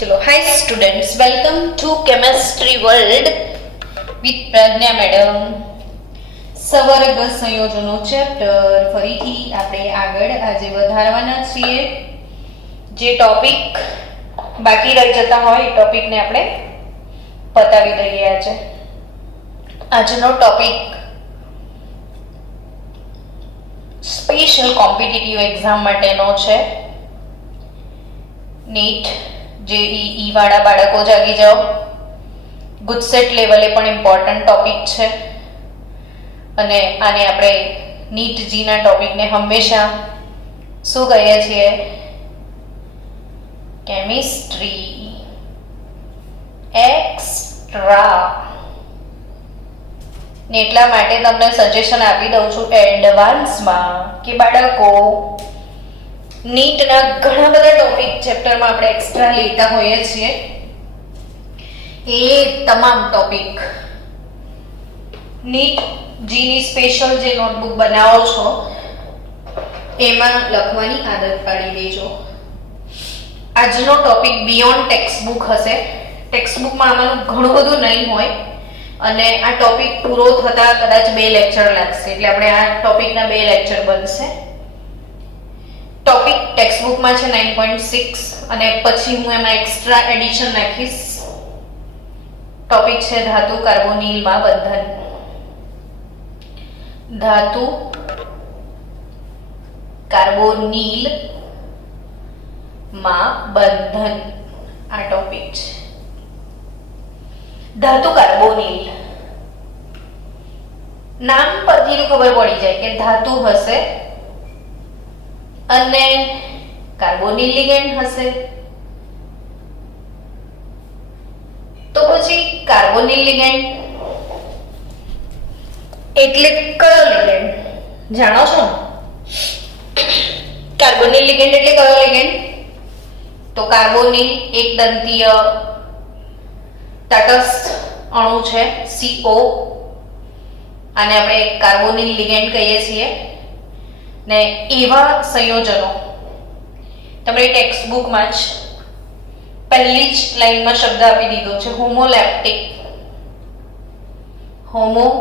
चलो hi students, welcome to chemistry world with Pragya madam. સવર્ગ સંયોજનો ચેપ્ટર ફરીથી આપણે આગળ આજે વધારવાના છીએ। જે ટોપિક બાકી રહી જતા હોય એ ટોપિકને આપણે પતાવી દઈએ। આજનો ટોપિક સ્પેશિયલ કોમ્પિટિટિવ એક્ઝામ માટેનો છે। નીટ जेई वाला बाळको जागी जाओ। गुजसेट लेवले पण इम्पोर्टન્ટ टॉपिक छे अने आने आपणे नीट जी ना टॉपिक ने हमेशा शुं कहीए छीए, केमिस्ट्री एक्स्ट्रा ने એટલા માટે તમને સજેશન આપી દઉં છું એડવાન્સમાં કે બાળકો नीट ना घणा बधा टॉपिक चैप्टर में आपणे एक्स्ट्रा लेता होईए छीए। ए तमाम टॉपिक नीट जी नी स्पेशल जे नोटबुक बनावो छो एमां लखवानी आदत पाडी देजो। आजनो टॉपिक बियोन्ड टेक्स्ट बुक हशे। टेक्स्ट बुक में आमानुं घणुं बधुं नहीं होय अने आ टॉपिक पूरो थता कदाच 2 लेक्चर लागशे, એટલે આપણે આ ટોપિકના 2 લેક્ચર બનશે। टॉपिक टेक्स्ट बुक में 9.6 અને પછી હું એમાં એક્સ્ટ્રા એડિશન નાખીશ। टॉपिक છે धातु कार्बोनिल માં બંધન। धातु कार्बोनिल માં બંધન આ टॉपिक છે। धातु कार्बोनिल नाम परથી ખબર પડી જાય કે धातु હશે અને કાર્બોનિલ લિગેન્ડ હશે। તો પછી કાર્બોનિલ લિગેન્ડ એટલે કયો લિગેન્ડ જાણો છો? કાર્બોનિલ લિગેન્ડ એટલે કયો લિગેન્ડ? તો કાર્બોનિલ એક દંતીય તટસ્થ અણુ છે CO, આને આપણે કાર્બોનિલ લિગેન્ડ કહીએ છીએ। ने एवा संयोजनों तमरे टेक्स्ट बुक में ज पहली ज लाइन में शब्द आपी दीधो छे होमोलेप्टिक। होमोलेप्टिक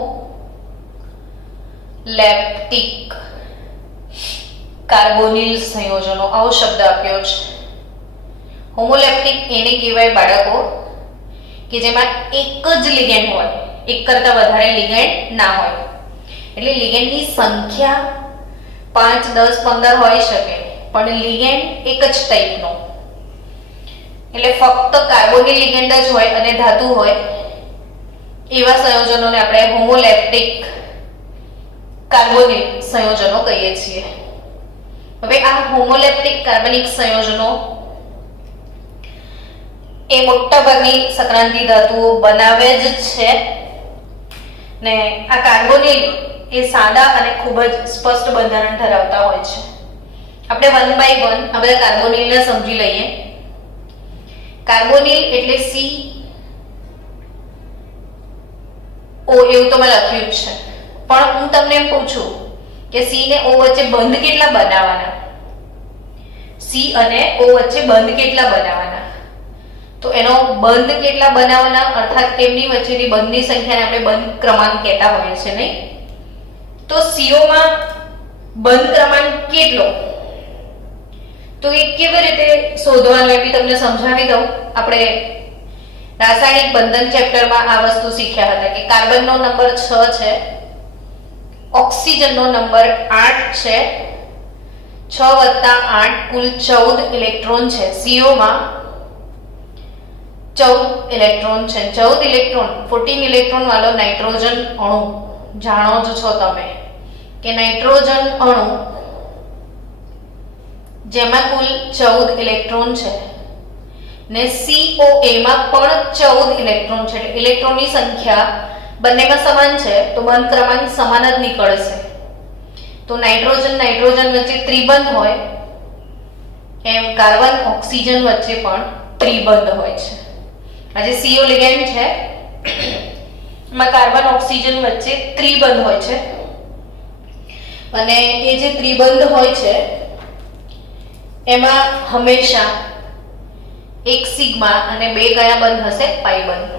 कार्बोनिल संयोजनों आवो शब्द आप्यो छे। होमोलेप्टिक एने कहेवाय बाळको के जेमां एक ज लिगेंड होय, एक करता वधारे लिगेंड ना होय। એટલે लिगेंडनी संख्या 5, 10, 15 હોઈ શકે પણ લિગેન્ડ એક જ ટાઈપનો, એટલે ફક્ત કાર્બોનિલ લિગેન્ડ જ હોય અને ધાતુ હોય એવા સંયોજનોને આપણે હોમોલેપ્ટિક કાર્બોનિલ સંયોજનો કહીએ છીએ। હવે આ હોમોલેપ્ટિક કાર્બનિક સંયોજનો એ મોટાભાગની સક્રાંતિ ધાતુઓ બનાવે જ છે ને આ કાર્બોનિલ એ સાદા અને ખૂબ જ સ્પષ્ટ બંધારણ ધરાવતા હોય છે। આપણે 1 બાય 1 આ બધા કાર્બોનિલને સમજી લઈએ। કાર્બોનિલ એટલે C O એવું તો મેં લખ્યું જ છે, પણ હું તમને એમ પૂછું કે C ને O વચ્ચે બંધ કેટલા બનાવવાના? C અને O વચ્ચે બંધ કેટલા બનાવવાના? તો એનો બંધ કેટલા બનાવવાના અર્થાત તેમની વચ્ચેની બંધની સંખ્યાને આપણે બંધ ક્રમાંક કહેતા હોઈએ છીએ, નહીં? तो CO में बंध क्रमांक કેટલો? तो એ કેવી રીતે શોધવાનું એ બી તમને સમજાવી દઉં। આપણે રાસાયણિક બંધન ચેપ્ટર માં આ વસ્તુ શીખ્યા હતા કે કાર્બન નો નંબર 6 છે, ઓક્સિજન નો નંબર 8 છે, 6 + 8 કુલ 14 ઇલેક્ટ્રોન છે। CO માં 14 ઇલેક્ટ્રોન છે। 14 ઇલેક્ટ્રોન 14 ઇલેક્ટ્રોન વાળો નાઇટ્રોજન અણુ જાણો જ છો તમે કે નાઇટ્રોજન અણુ જેમાં કુલ 14 ઇલેક્ટ્રોન છે ને COA માં પણ 14 ઇલેક્ટ્રોન છે, એટલે ઇલેક્ટ્રોનની સંખ્યા બંનેમાં સમાન છે તો બંધ ક્રમાંક સમાન જ નીકળશે। તો નાઇટ્રોજન નાઇટ્રોજન વચ્ચે ત્રિબંધ હોય એમ કાર્બન ઓક્સિજન વચ્ચે પણ ત્રિબંધ હોય છે। આ જે CO લિગેન્ડ છે માં કાર્બન ઓક્સિજન વચ્ચે ત્રિબંધ હોય છે અને એ જે ત્રિબંધ હોય છે એમાં હંમેશા એક સિગ્મા અને બે કયા બંધ હશે? પાઈ બંધ.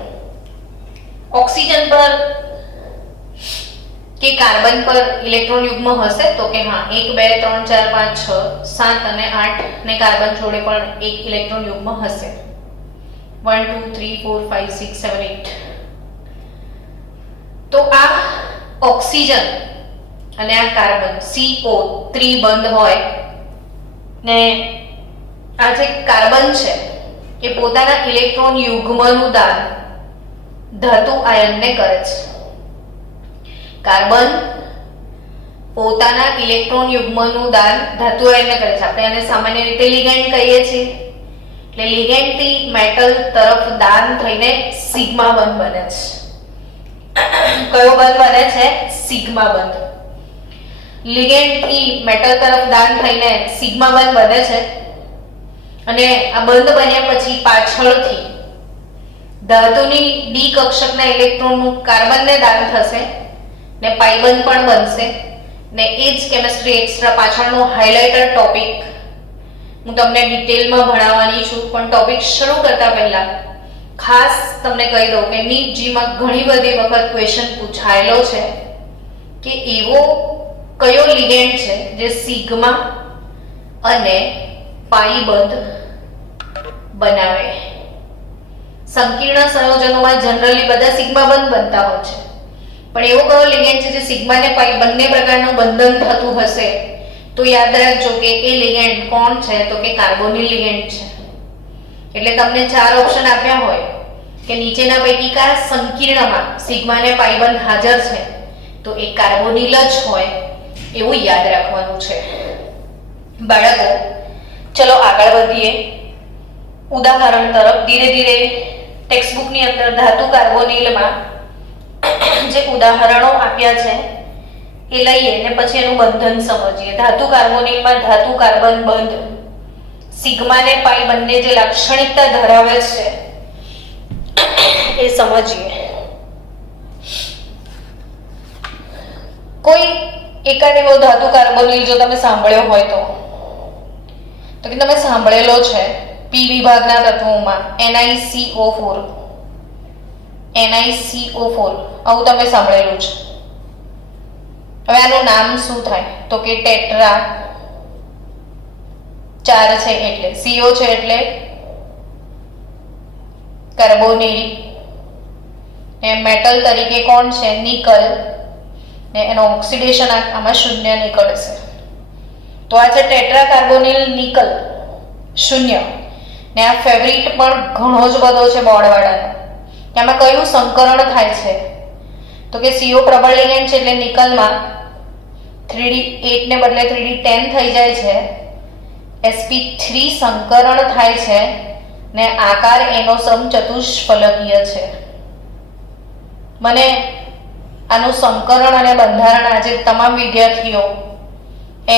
ઓક્સિજન પર કે કાર્બન પર ઇલેક્ટ્રોન યુગ્મ હશે? તો કે હા, 1 2 3 4 5 6 7 અને 8 ને કાર્બન જોડે પણ એક ઇલેક્ટ્રોન યુગ્મ હશે. 1 2 3 4 5 6 7 8. તો આ ઓક્સિજન અને આ કાર્બન CO ત્રિબંધ હોય ને આ જે કાર્બન છે એ પોતાના ઇલેક્ટ્રોન યુગ્મનું દાન ધાતુ આયનને કરે છે. કાર્બન પોતાના ઇલેક્ટ્રોન યુગ્મનું દાન ધાતુ આયનને કરે છે. આપણે આને સામાન્ય રીતે લિગેન્ડ કહીએ છીએ. એટલે લિગેન્ડ થી મેટલ તરફ દાન થઈને સિગ્મા બંધ બને છે. કયો બંધ બને છે? સિગ્મા બંધ. લિગેન્ડ થી મેટલ તરફ દાન થઈને સિગ્મા બંધ બને છે અને આ બંધ બન્યા પછી પાછળથી ધાતુની ડી કક્ષકના ઇલેક્ટ્રોનનું કાર્બનને દાન થશે ને પાઈ બંધ પણ બનશે ને એ જ કેમિસ્ટ્રી એક્સ્ટ્રા પાછળનો હાઇલાઇટર ટોપિક હું તમને ડિટેલમાં ભણાવવાની છું. પણ ટોપિક શરૂ કરતા પહેલા ખાસ તમને કહી દઉં કે નીટ જીમાં ઘણી બધી વખત ક્વેશ્ચન પૂછાયેલો છે કે એવો કયો લિગેન્ડ છે જે સિગ્મા અને પાઈ બંધ બનાવે. સંકીર્ણ સંયોજનોમાં જનરલી બધા સિગ્મા બંધ બનતા હોય છે, પણ એવો કયો લિગેન્ડ છે જે સિગ્મા ને પાઈ બંને પ્રકારનું બંધન થતું હશે? તો યાદ રાખજો કે એ લિગેન્ડ કોણ છે? તો કે કાર્બોનિલ લિગેન્ડ છે. એટલે તમને 4 ઓપ્શન આપ્યા હોય કે નીચેના પૈકી કયા સંકીર્ણમાં સિગ્મા ને પાઈ બંધ હાજર છે, તો એ કાર્બોનિલ જ હોય એવું યાદ રાખવાનું છે. બાળકો, ચલો આગળ વધીએ ઉદાહરણ તરફ. ધીરે ધીરે ટેક્સ્ટબુકની અંદર ધાતુ કાર્બોનિલમાં જે ઉદાહરણો આપ્યા છે એ લઈએ ને પછી એનું બંધન સમજીએ. ધાતુ કાર્બોનિલમાં ધાતુ કાર્બન બંધ સિગ્મા ને પાઈ બંને જે લાક્ષણિકતા ધરાવે છે એ સમજીએ. કોઈ એકાદ એવો ધાતુ કાર્બોનિલ જો તમે સાંભળ્યો હોય તો કે તમે સાંભળેલો છે પી વિભાગના તત્વોમાં NiCO4 આવું તમે સાંભળેલું છે. હવે આનું નામ શું થાય? તો કે ટેટ્રા 4 છે એટલે CO છે એટલે કાર્બોનિલ ને મેટલ તરીકે કોણ છે? નિકલ ને એનો ઓક્સિડેશન આમાં 0 નીકળશે. તો આ છે ટેટ્રા કાર્બોનિલ નિકલ 0 ને આ ફેવરિટ પણ ઘણો જ બધો છે બોર્ડવાળાનો. એમાં કયું સંકરણ થાય છે? તો કે CO પ્રબળ લિગેન્ડ છે એટલે નિકલમાં 3D8 ને બદલે 3D10 થઈ જાય છે. sp3 સંકરણ થાય છે ને આકાર એનો સમચતુષ્ફલકીય છે. મને આનું સંકરણ અને બંધારણ આજે તમામ વિદ્યાર્થીઓ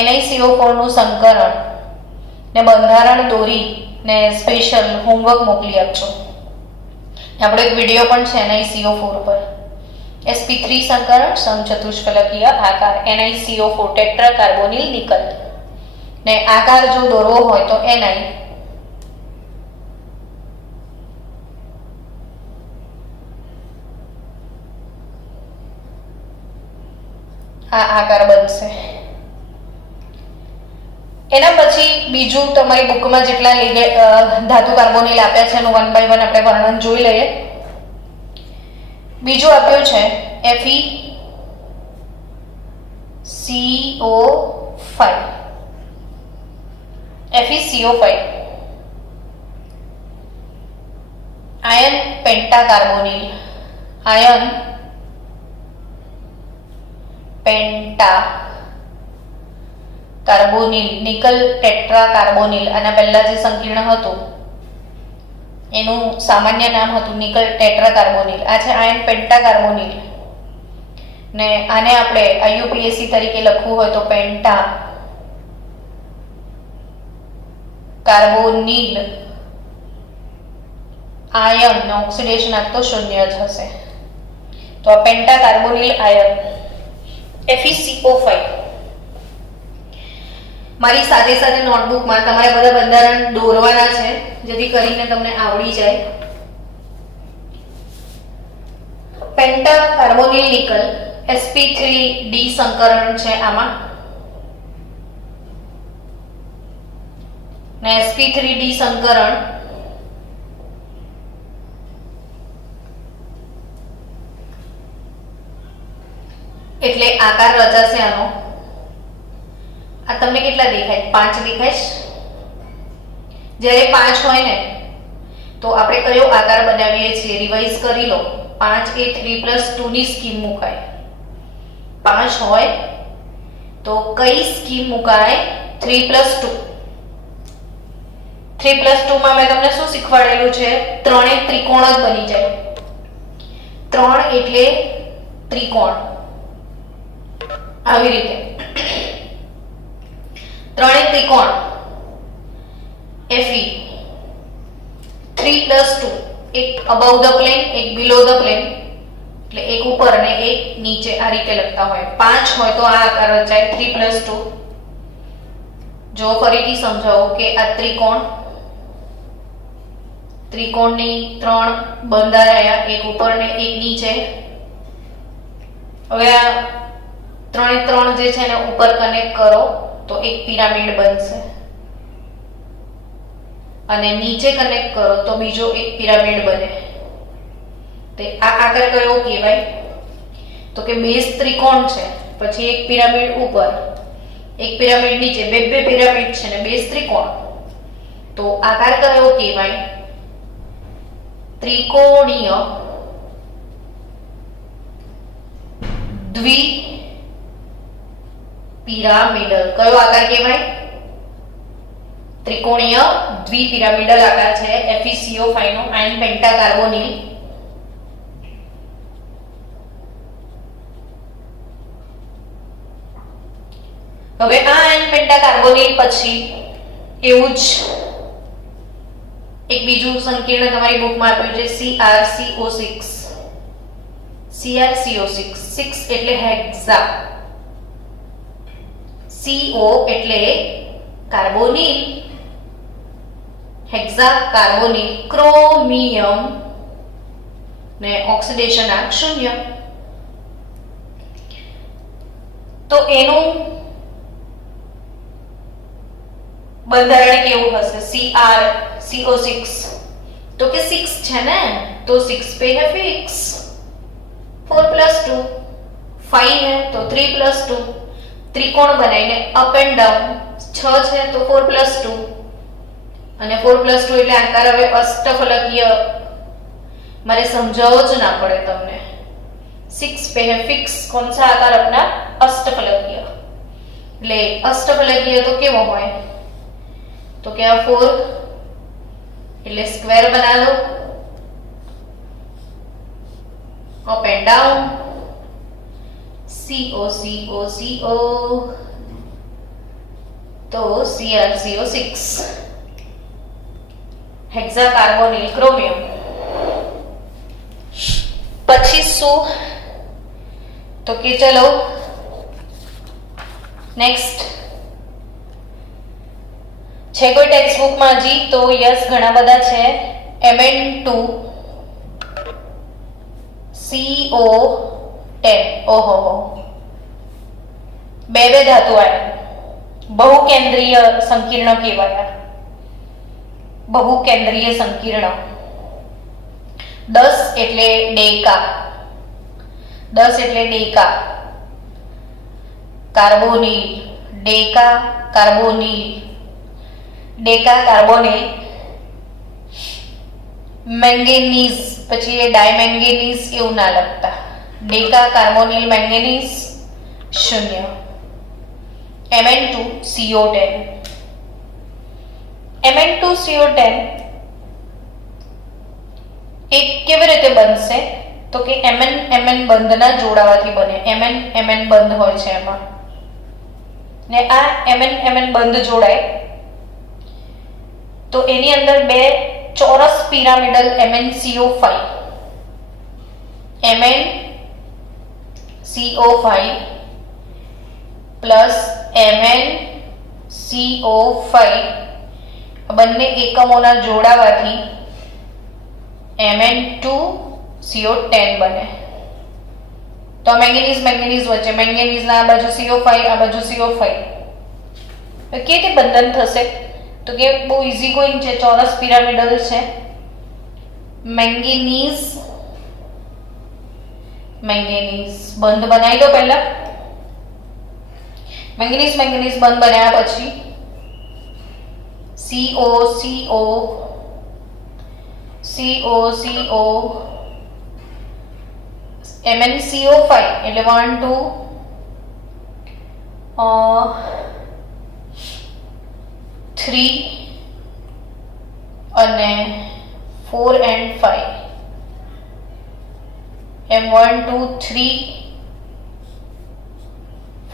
NiCO4 નું સંકરણ ને બંધારણ દોરી ને સ્પેશિયલ હોમવર્ક મોકલી આપજો. આપણો એક વિડીયો પણ છે NiCO4 પર. sp3 સંકરણ સમચતુષ્ફલકીય આકાર NiCO4 ટેટ્રા કાર્બોનિલ નિકલ ને આકાર જો દોરવો હોય તો Ni આ આકાર બનશે. એના પછી બીજું તમારી બુકમાં જેટલા ધાતુ કાર્બોનિલ આપ્યા છે એનું 1 by 1 આપણે વર્ણન જોઈ લઈએ. બીજું આપ્યું છે FeCO5 ion penta carbonyl carbonyl nickel tetra carbonyl. આના પહેલા જે સંકીર્ણ હતું એનું સામાન્ય નામ હતું નિકલ ટેટ્રા કાર્બોનિલ. આ છે આયન પેન્ટા કાર્બોનિલ ને આને આપણે IUPAC તરીકે લખવું હોય તો પેન્ટા કાર્બોનિલ આયન નો ઓક્સિડેશન આંક તો 0 જ હશે. તો આ પેન્ટા કાર્બોનિલ આયન FeCO5. મારી સાથે સાથે નોટબુકમાં તમારે બધા બંધારણ દોરવાના છે જેથી કરીને તમને આવડી જાય. પેન્ટા કાર્બોનિલ નિકલ sp3d સંકરણ છે આમાં, ને sp3d સંકરણ એટલે આકાર રચાશે આનો. આ તમને કેટલા દેખાય? 5 દેખાય છે. જ્યારે 5 હોય ને તો આપણે કયો આકાર બનાવીએ છીએ? રિવાઇઝ કરી લો. 5 એ 3+2 ની સ્કીમ મુકાય. 5 હોય તો કઈ સ્કીમ મુકાય? 3+2. 3+2 માં મેં તમને શું શીખવાડેલું છે? ત્રણે ત્રિકોણ જ બની જાય. 3 એટલે ત્રિકોણ, આવી રીતે ત્રણે ત્રિકોણ FE. 3+2 એક અબવ ધ પ્લેન, એક બિલો ધ પ્લેન, એટલે એક ઉપર અને એક નીચે, આ રીતે લખતા હોય. 5 હોય તો આ આકાર રચાય 3+2. જો ફરીથી સમજાવો કે આ ત્રિકોણની 3 બંધાયા, એક ઉપર ને એક નીચે. હવે આ ત્રણે ત્રણ જે છે એને ઉપર કનેક્ટ કરો તો એક પિરામિડ બનશે, અને નીચે કનેક્ટ કરો તો બીજો એક પિરામિડ બને. તે આ આકાર કયો કહેવાય? તો કે બેઝ ત્રિકોણ છે, પછી એક પિરામિડ ઉપર, એક પિરામિડ નીચે, બે પિરામિડ છે ને બેઝ ત્રિકોણ. તો આકાર કયો કહેવાય? ત્રિકોણીય દ્વિપિરામિડલ. કયો આકાર કહેવાય? ત્રિકોણીય દ્વિપિરામિડલ આકાર છે FeCO5 નો આયન પેન્ટાકાર્બોનિલ. હવે આ આયન પેન્ટાકાર્બોનિલ પછી એવું જ એક બીજું સંકીર્ણ તમારી બુકમાં આપ્યું છે CrCO6. CrCO6, 6 એટલે હેક્સા, CO એટલે કાર્બોનિલ, હેક્સા કાર્બોનિલ, ક્રોમિયમ ને ઓક્સિડેશન આંક 0. તો એનું બંધારણ કેવું હશે? CrCO6 તો કે 6 છે ને, તો 6 पे है फिक्स, 4+2, 5 है तो 3+2. त्रिकोण बनाઈને અપ એન્ડ ડાઉન 6 છે તો 4+2 અને 4+2 એટલે આકાર હવે અષ્ટફલકીય, મારે समझाओ જ ના પડે તમને. 6 पे है फिक्स, कौन सा आकार अपना? अष्टफलकीय. એટલે અષ્ટફલકીય તો કેવો હોય? तो क्या 4 એટલે સ્ક્વેર બના લો, up and down, CO CO CO, તો CrCO6, હેક્સાકાર્બોનિલ ક્રોમિયમ. પછી શું? તો કે ચલો નેક્સ્ટ છે કોઈ ટેક્સ્ટ બુકમાં જી? તો યસ, ઘણા બધા છે. Mn2CO10. ઓહો, બે ધાતુ આયન, બહુકેન્દ્રીય સંકીર્ણ કહેવાય. બહુકેન્દ્રીય સંકીર્ણ. 10 એટલે ડેકા, 10 એટલે deca carbonyl, deca carbonyl, deca carbonyl. Manganese પછી એ ડાયમેંગેનીઝ એવું ના લખતા, deca carbonyl manganese 0. Mn2CO10. Mn2CO10 એક કેવી રીતે બનશે? તો કે Mn બંધના જોડાવાથી બને. Mn બંધ હોય છે એમાં, ને આ Mn બંધ જોડાય તો એની અંદર બે ચોરસ pyramidal MnCO5 plus MnCO CO5 બંને એકમોના જોડાવાથી Mn2CO10 બને. તો મેંગેનીઝ વચ્ચે મેંગેનીઝના આ બાજુ CO5 આ બાજુ CO5 કે રીતે બંધન થશે? તો કે બહુ ઈઝી ગોઈંગ છે, ચોરસ પિરામિડલ છે. મેંગેનીઝ બંધ બનાવી દો પહેલા. મેંગેનીઝ બંધ બનાવ્યા પછી CO MnCO5 એટલે 1 2 3 અને 4 and 5 M1 2 3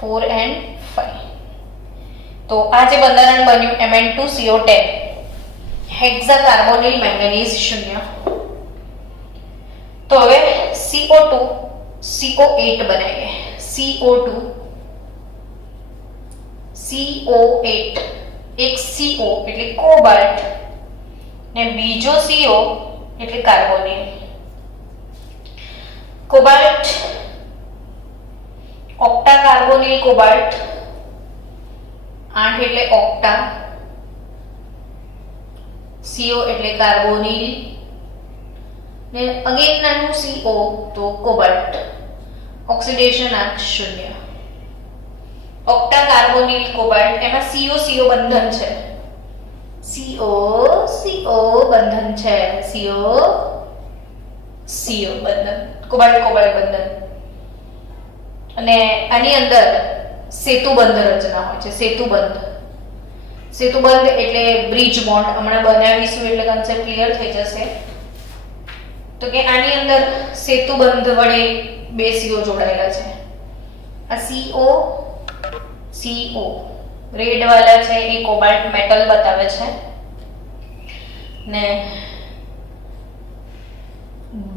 4 and 5. તો આ જે બંધારણ બન્યું Mn2CO10 હેક્સાકાર્બોનિલ મેંગેનીઝ 0. તો હવે CO2 CO8 બનાવીએ. CO8 એક CO એટલે કોબાલ્ટ ને બીજો CO એટલે carbonyl. Cobalt octa carbonyl cobalt 8 એટલે ઓક્ટા, CO એટલે કાર્બોનિલ ને અગેન નાનું CO તો કોબાલ્ટ. ઓક્સિડેશન આંક 0. ઓક્ટા કાર્બોનિલ કોબાલ્ટ એમાં CO બંધન છે. CO બંધન છે. CO બંધન, કોબાલ્ટ બંધન. અને આની અંદર સેતુબંધ રચના હોય છે. સેતુબંધ એટલે બ્રિજ બોન્ડ. હમણાં બનાવીશું એટલે કન્સેપ્ટ ક્લિયર થઈ જશે. તો કે આની અંદર સેતુબંધ વડે બે CO જોડાયેલા છે. આ CO રેડ વાળા છે એ કોબાલ્ટ મેટલ બતાવે છે ને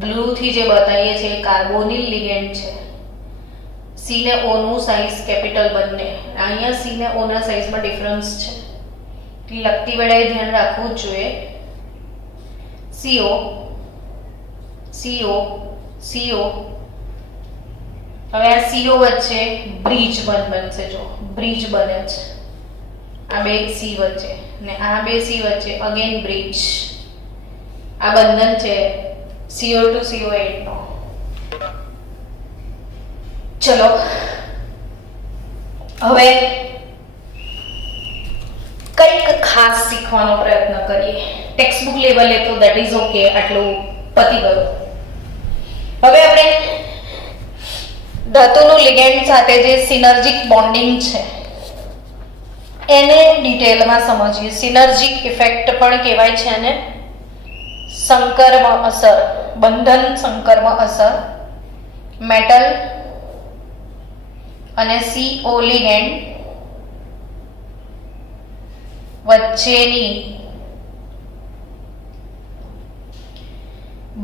બ્લુ થી જે બતાવીએ છે એ કાર્બોનિલ લિગેન્ડ છે. C ને O નું સાઇઝ કેપિટલ બંને. અહીંયા C ને O ના સાઇઝમાં ડિફરન્સ છે. લખતી વેળાએ ધ્યાન રાખવું જ જોઈએ. CO હવે આ CO વચ્ચે બ્રિજ બનશે. જો બ્રિજ બને છે આ બે C વચ્ચે ને આ બે C વચ્ચે અગેન બ્રિજ. આ બંધન છે CO2 CO8 નો. ચલો હવે કંઈક ખાસ શીખવાનો પ્રયત્ન કરીએ. ટેક્સ્ટ બુક લેવલે તો દેટ ઇઝ ઓકે, આટલું પતી ગયું. હવે આપણે ધાતુનું લિગેન્ડ સાથે જે સિનર્જિક બોન્ડિંગ છે એને ડિટેલમાં સમજીએ. સિનર્જિક ઇફેક્ટ પણ કહેવાય છે અને સંકર્મ અસર, બંધન સંકર્મ અસર. મેટલ અને CO લિગેન્ડ વચ્ચેની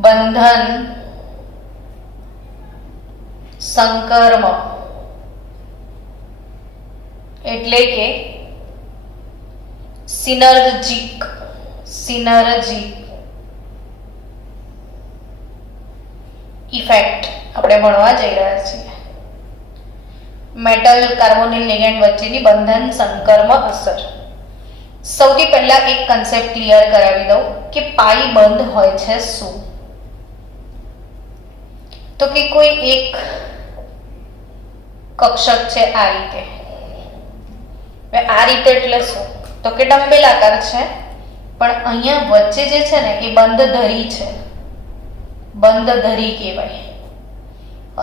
બંધન સંકર્મ એટલે કે સિનર્જિક ઇફેક્ટ આપણે ભણવા જઈ રહ્યા છીએ. મેટલ કાર્બોનિલ લિગેન્ડ વચ્ચેની બંધન સંકર્મ અસર. સૌથી પહેલા એક કન્સેપ્ટ ક્લિયર કરાવી દઉં કે પાઈ બંધ હોય છે શું? તો કે કોઈ એક કક્ષક છે આ રીતે. આ રીતે એટલે શું? તો કે ડમ્બેલ આકાર છે પણ અહીંયા વચ્ચે જે છે ને એ બંધ ધરી છે. બંધ ધરી કહેવાય.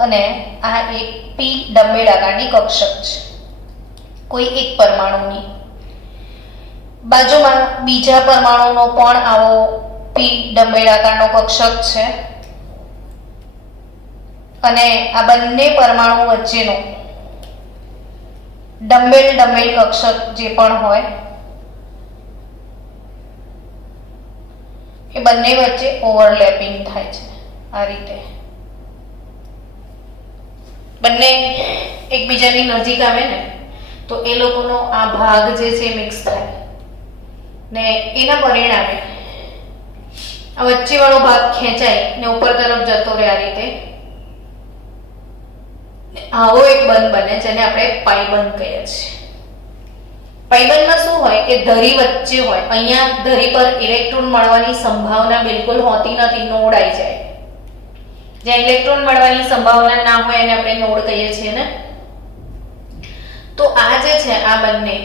અને આ એક પી ડમ્બેલ આકારની કક્ષક છે કોઈ એક પરમાણુની. બાજુમાં બીજા પરમાણુનો પણ આવો પી ડમ્બેલ આકારનો કક્ષક છે અને આ બંને પરમાણુ વચ્ચેનો ડમ્બેલ કક્ષક જે પણ હોય એ બંને વચ્ચે ઓવરલેપિંગ થાય છે. આ રીતે બંને એકબીજાની નજીક આવે ને તો તો એ લોકોનો આ ભાગ જે છે મિક્સ થાય ને એના પરિણામે આ વચ્ચેવાળો ભાગ ખેંચાય ને ઉપર તરફ જતો રહે આ રીતે. આવો એક બંધ બને જેને આપણે પાઈબંધ કહીએ છીએ. પાઈબંધમાં શું હોય કે ધરી વચ્ચે હોય, અહીંયા ધરી પર ઇલેક્ટ્રોન મળવાની સંભાવના બિલકુલ હોતી નથી, નોડ આવી જાય. જ્યાં ઇલેક્ટ્રોન મળવાની સંભાવના ના હોય એને આપણે નોડ કહીએ છીએ ને. તો આ જે છે આ બંને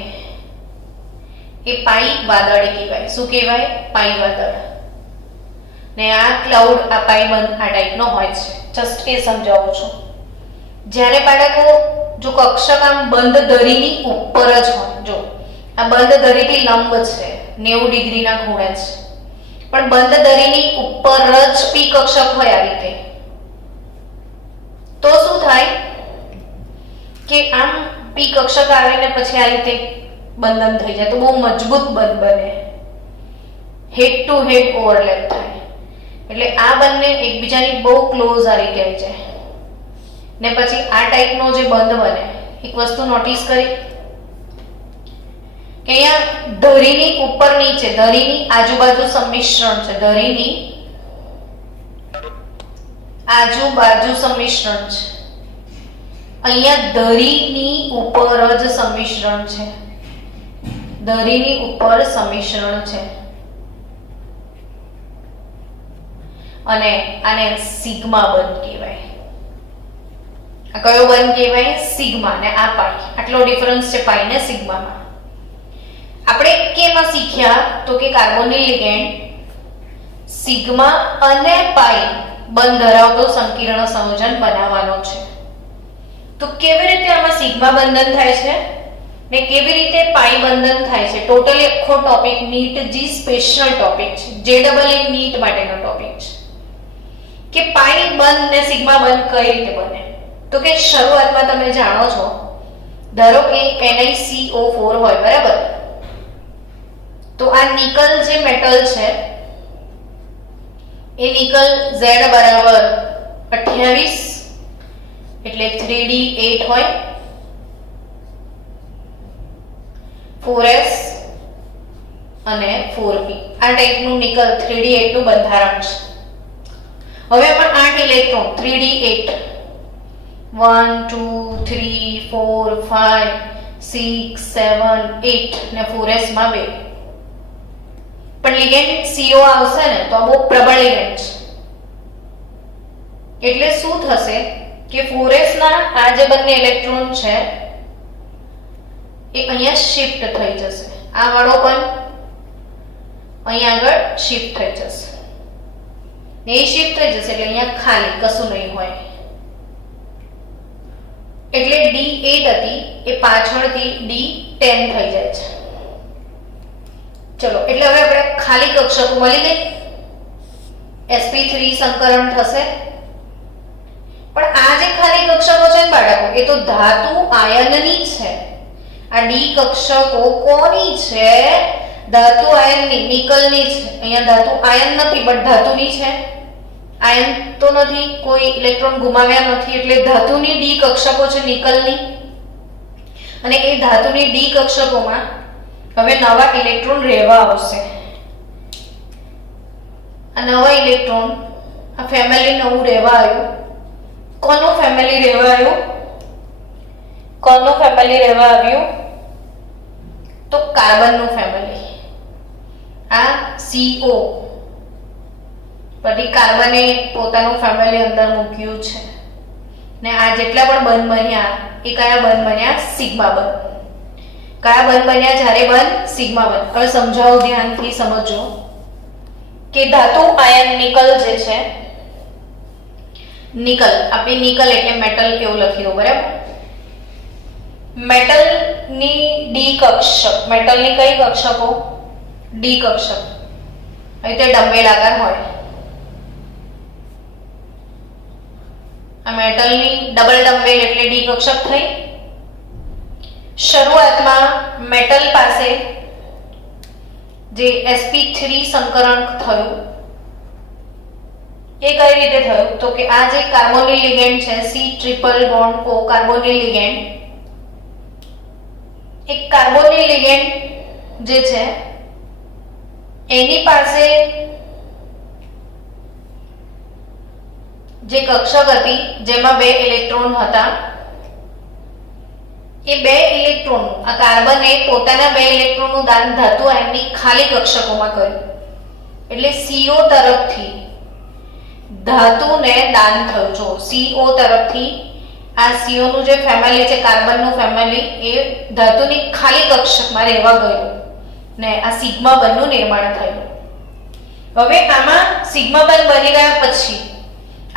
એ પાઈ વાદળ કહેવાય. શું કહેવાય? પાઈ વાદળ. ને આ ક્લાઉડ, આ પાઈબંધ આ ટાઈપનો હોય છે. જસ્ટ એ સમજાવું છું. જ્યારે બાળકો જો કક્ષક આમ બંધ ધરીની ઉપર જ હોય, જો આ બંધ ધરીથી લંબ છે 90 ડિગ્રીના ખૂણે છે, પણ બંધ ધરીની ઉપર જ પી કક્ષક હોય આ રીતે, તો શું થાય કે આમ પી કક્ષક આવે ને પછી આ રીતે બંધન થઈ જાય, તો બહુ મજબૂત બંધ બને, હેડ ટુ હેડ ઓવરલેપ થાય. એટલે આ બંને એકબીજાની બહુ ક્લોઝ આ રીતે આવી જાય ને પછી આ ટાઈપનો જે બંધ બને. એક વસ્તુ નોટિસ કરી કે અહીંયા ધરીની ઉપર નીચે, ધરીની આજુબાજુ સંમિશ્રણ છે, ધરીની આજુબાજુ સંમિશ્રણ છે, અહીંયા ધરીની ઉપર જ સંમિશ્રણ છે, ધરીની ઉપર સંમિશ્રણ છે. અને આને સિગ્મા બંધ કહેવાય. આ કયો બંધ કહેવાય? સિગ્મા. ને આ પાઈ. આટલો ડિફરન્સ છે પાઈ ને સિગ્મામાં. આપણે કેમાં શીખ્યા તો કે કાર્બોનિલ લિગેન્ડ સિગ્મા અને પાઈ બંધ ધરાવતો સંકીર્ણ સંયોજન બનાવવાનો છે. તો કેવી રીતે આમાં સિગ્મા બંધન થાય છે ને કેવી રીતે પાઈ બંધન થાય છે, ટોટલી આખો topic NEET JEE special topic છે, JEE નીટ માટેનો ટોપિક છે કે પાઈ બંધ ને સિગ્મા બંધ કઈ રીતે બને. તો કે શરૂઆતમાં તમે જાણો છો, ધારો કે NiCO4 હોય, બરાબર? તો આ નિકલ જે મેટલ છે એ નિકલ Z બરાબર 28 એટલે 3D8 હોય, 4S અને 4P આ ટાઈપનું નિકલ 3D8 નું બંધારણ છે. હવે પણ 8 ઇલેક્ટ્રોન 3D8 1 2 3 4 5 6 7 8 ને 4S માં 2. પણ લિગેન્ડ CO આવશે ને તો આ બહુ પ્રબળ લિગેન્ડ છે. એટલે શું થશે કે 4S ના આ જે બંને ઇલેક્ટ્રોન છે એ અહીંયા શિફ્ટ થઈ જશે, આ વાળો પણ અહીંયા આગળ શિફ્ટ થઈ જશે ને એ શિફ્ટ થઈ જશે એટલે અહીંયા ખાલી કશું નહીં હોય. એટલે D8 હતી એ પાછળથી D10 થઈ જાય છે. ચલો, એટલે હવે આપણે ખાલી કક્ષકો મળી ગઈ, sp3 સંકરણ થશે. પણ આ જે ખાલી કક્ષકો છે ને બાળકો, એ તો ધાતુ આયનની છે. આ D કક્ષકો કોની છે? ધાતુ આયનની, નિકલની છે. અહીંયા ધાતુ આયન નથી બટ ધાતુની છે. આયન તો નથી, કોઈ ઇલેક્ટ્રોન ગુમાવ્યા નથી, એટલે ધાતુની D કક્ષકો છે નિકલની. અને એ ધાતુની D કક્ષકોમાં હવે નવા ઇલેક્ટ્રોન રહેવા આવશે. આ નવા ઇલેક્ટ્રોન, આ ફેમિલી નવું રહેવા આવ્યું. કોનું ફેમિલી રહેવા આવ્યું? કોનું ફેમિલી રહેવા આવ્યું? તો કાર્બનનું ફેમિલી. આ CO પછી કાર્બને પોતાનું ફેમિલી અંદર મૂક્યું છે ને આ જેટલા પણ બંધ બન્યા એ કયા બંધ બન્યા? સિગ્મા બંધ. કયા બંધ બન્યા? જ્યારે બંધ સિગ્મા બંધ. હવે સમજાવો, ધ્યાનથી સમજો કે ધાતુ આયન નિકલ જે છે, નિકલ, આપણે નિકલ એટલે મેટલ એવું લખી દો, બરાબર? મેટલની ડી કક્ષક, મેટલની કઈ કક્ષકો? ડી કક્ષક. અહીં તે ડંબેલ આકાર હોય. આ મેટલની ડબલ ડંબેલ એટલે ડી કક્ષક થઈ. શરૂઆતમાં મેટલ પાસે જે sp3 સંકરણ થયું એ કઈ રીતે થયું? તો કે આ જે કાર્બોનિલ લિગેન્ડ છે C triple bond O carbonyl ligand, એક કાર્બોનિલ લિગેન્ડ જે છે એની પાસે જે કક્ષક હતી જેમાં 2 ઇલેક્ટ્રોન હતા, એ 2 ઇલેક્ટ્રોન આ કાર્બને પોતાના 2 ઇલેક્ટ્રોનનું દાન ધાતુ આયનની ખાલી કક્ષકોમાં કર્યું. એટલે CO તરફથી ધાતુને દાન થયું. જો CO તરફથી આ CO નું જે ફેમિલી છે કાર્બનનું ફેમિલી એ ધાતુની ખાલી કક્ષકમાં રહેવા ગયું ને આ સિગ્મા બંધનું નિર્માણ થયું. હવે આમાં સિગ્મા બંધ બની ગયા પછી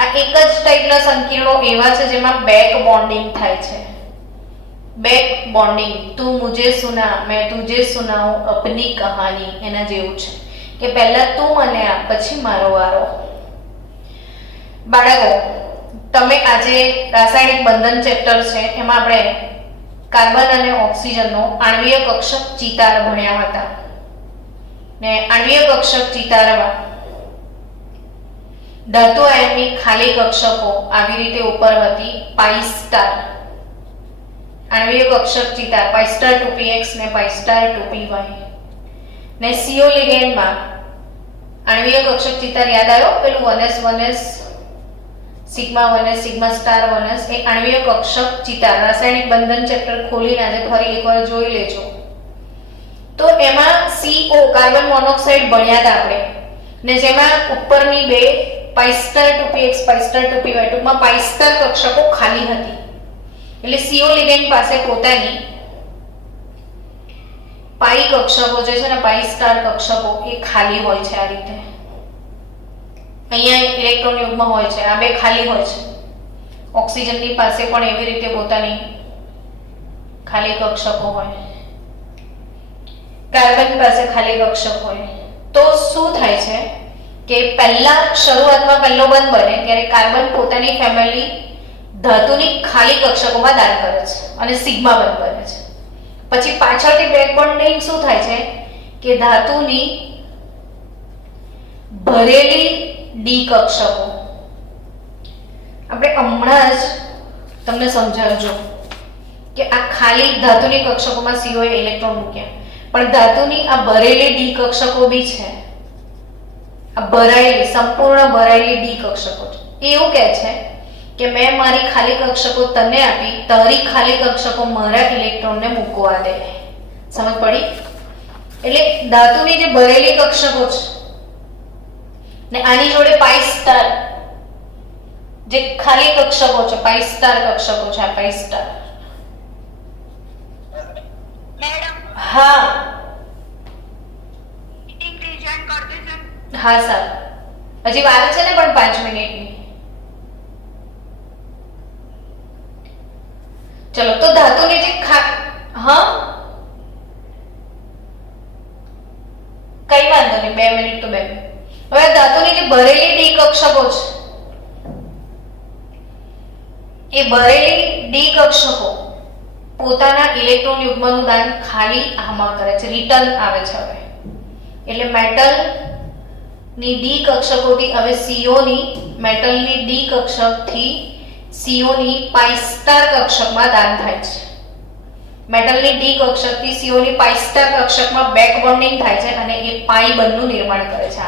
આ એક જ ટાઈપના સંકીર્ણો એવા છે જેમાં બેક બોન્ડિંગ થાય છે. બેક બોન્ડિંગ, તું મુझे સુના मैं तुझे सुनाऊं अपनी कहानी, એના જેવું છે કે પહેલા તું મને આપ પછી મારો વારો. બાળકો, તમે આજે રાસાયણિક બંધન ચેપ્ટર છે એમાં આપણે કાર્બન અને ઓક્સિજનનો આણ્વીય કક્ષક ચિતાર ભણ્યા હતા ને આણ્વીય કક્ષક ચિતારમાં ધાતુ આયનની ખાલી કક્ષકો આવી રીતે ઉપર હતી પાઈ સ્ટાર. આણ્વીય કક્ષક ચિતાર પાઈ સ્ટાર 2px ને પાઈ સ્ટાર 2py ને CO લિગેન્ડમાં આણ્વીય કક્ષક ચિતાર યાદ આવ્યો પેલું 1s sigma 1s sigma star 1s એ આણ્વીય કક્ષક ચિતાર રાસાયણિક બંધન ચેપ્ટર ખોલીને આજે ફરી એકવાર જોઈ લેજો. તો એમાં CO કાર્બન મોનોક્સાઇડ ભણ્યા હતા આપણે ને જેમાં ઉપરની 2 પાઈ સ્ટાર 2px પાઈ સ્ટાર 2py ટૂંકમાં પાઈ સ્ટાર કક્ષકો ખાલી હતી. એટલે CO લિગેન્ડ પાસે પોતાની પાઈ કક્ષકો જે છે ને પાઈ સ્ટાર કક્ષકો એ ખાલી હોય છે. આ રીતે અહીંયા ઇલેક્ટ્રોન યુગ્મ હોય છે, આ 2 ખાલી હોય છે. ઓક્સિજનની પાસે પણ એવી રીતે પોતાની ખાલી કક્ષકો હોય, કાર્બન પાસે ખાલી કક્ષક હોય. તો શું થાય છે કે પહેલા શરૂઆતમાં પહેલો બંધ બને ત્યારે કાર્બન પોતાની ફેમિલી ધાતુની ખાલી કક્ષકોમાં દાન કરે છે અને સિગ્મા બંધ બને છે. પછી પાછળથી બેક બોન્ડિંગ શું થાય છે કે ધાતુની ભરેલી ડી કક્ષકો, આપણે હમણાં જ તમને સમજાવજો કે આ ખાલી ધાતુની કક્ષકોમાં CO એ ઇલેક્ટ્રોન મૂક્યા, પણ ધાતુની આ ભરેલી ડી કક્ષકો બી છે. આ ભરાયેલી સંપૂર્ણ ભરાયેલી ડી કક્ષકો છે. એવું કહે છે કે મેં મારી ખાલી કક્ષકો તને આપી, તારી ખાલી કક્ષકો મારા ઇલેક્ટ્રોનને મૂકવા દે. સમજ પડી? એટલે ધાતુની જે ભરેલી કક્ષકો છે ને આની જોડે પાઈ સ્ટાર જે ખાલી કક્ષકો છે, પાઈ સ્ટાર કક્ષકો છે, આ પાઈ સ્ટાર. મેડમ હા મીટિંગ જોઈન કરી દેજો. હા સર, હજી વાર છે ને પણ 5 મિનિટની. ચલો, તો ધાતુની જે હા કઈ વાંધો નહીં, 2 મિનિટ તો 2 મિનિટ. હવે ધાતુની જે ભરેલી ડી કક્ષકો છે એ ભરેલી ડી કક્ષકો પોતાના ઇલેક્ટ્રોન યુગ્મનું દાન ખાલી આમાં કરે છે, રિટર્ન આવે છે. હવે એટલે મેટલ ની ડી કક્ષકોથી હવે CO ની મેટલની ડી કક્ષકથી CO ની પાઈ સ્ટાર કક્ષકમાં દાન થાય છે. મેટલની ડી કક્ષકથી CO ની પાઈ સ્ટાર કક્ષકમાં બેક બોન્ડિંગ થાય છે અને એ પાઈ બંધનું નિર્માણ કરે છે.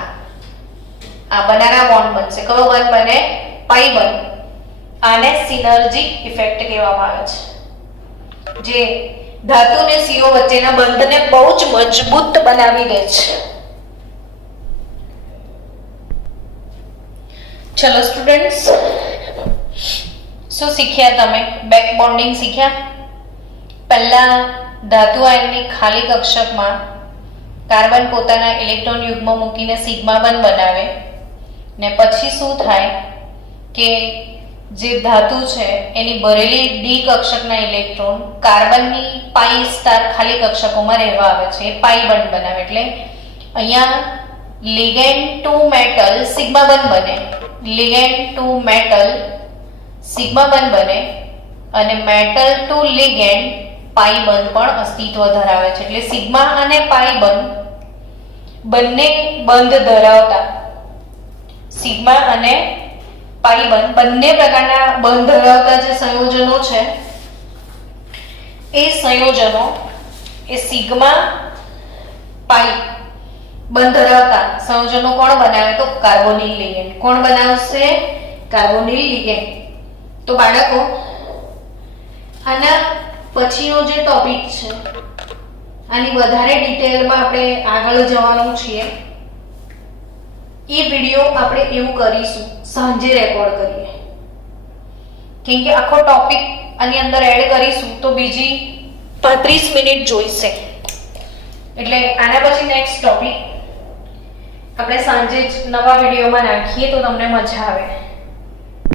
આ બનારા બોન્ડ બનશે. કયો બંધ બને? પાઈ બંધ. આને સિનર્જી ઇફેક્ટ કહેવામાં આવે છે, જે ધાતુ અને CO વચ્ચેના બંધને બહુ જ મજબૂત બનાવી દે છે. ચલો સ્ટુડન્ટ્સ, શું શીખ્યા તમે? બેક બોન્ડિંગ શીખ્યા. પહેલા ધાતુ આયનની ખાલી કક્ષકમાં કાર્બન પોતાના ઇલેક્ટ્રોન યુગ્મ મૂકીને સિગ્મા બંધ બનાવે ને પછી શું થાય કે જે ધાતુ છે એની ભરેલી ડી કક્ષકના ઇલેક્ટ્રોન કાર્બનની પાઈ સ્ટાર ખાલી કક્ષકોમાં રહેવા આવે છે, પાઈ બંધ બનાવે. એટલે અહીંયા લિગેન્ડ ટુ મેટલ સિગ્મા બંધ બને, લિગેન્ડ ટુ મેટલ સિગ્મા બંધ બને અને મેટલ ટુ લિગેન્ડ પાઈ બંધ પણ અસ્તિત્વ ધરાવે છે. એટલે સિગ્મા અને પાઈ બંધ બંને બંધ ધરાવતા, સિગ્મા અને પાઈ બંધ બંને પ્રકારના બંધ ધરાવતા જે સંયોજનો છે એ સંયોજનો એ સિગ્મા પાઈ બંધ ધરાવતા સંયોજનો કોણ બનાવે તો કાર્બોનિલ લિગેન્ડ. કોણ બનાવશે? Carbonyl ligand. તો બાળકો આના પછીનો જે ટોપિક છે આની વધારે ડિટેલમાં આપણે આગળ જવાનું છીએ. એ વિડિયો આપણે એવું કરીશું સાંજે રેકોર્ડ કરીએ, કેમ કે આખો ટોપિક આની અંદર એડ કરીશું તો બીજી 35 મિનિટ જોઈશે. એટલે આના પછી નેક્સ્ટ ટોપિક આપણે સાંજે જ નવા વિડીયોમાં નાખીએ તો તમને મજા આવે.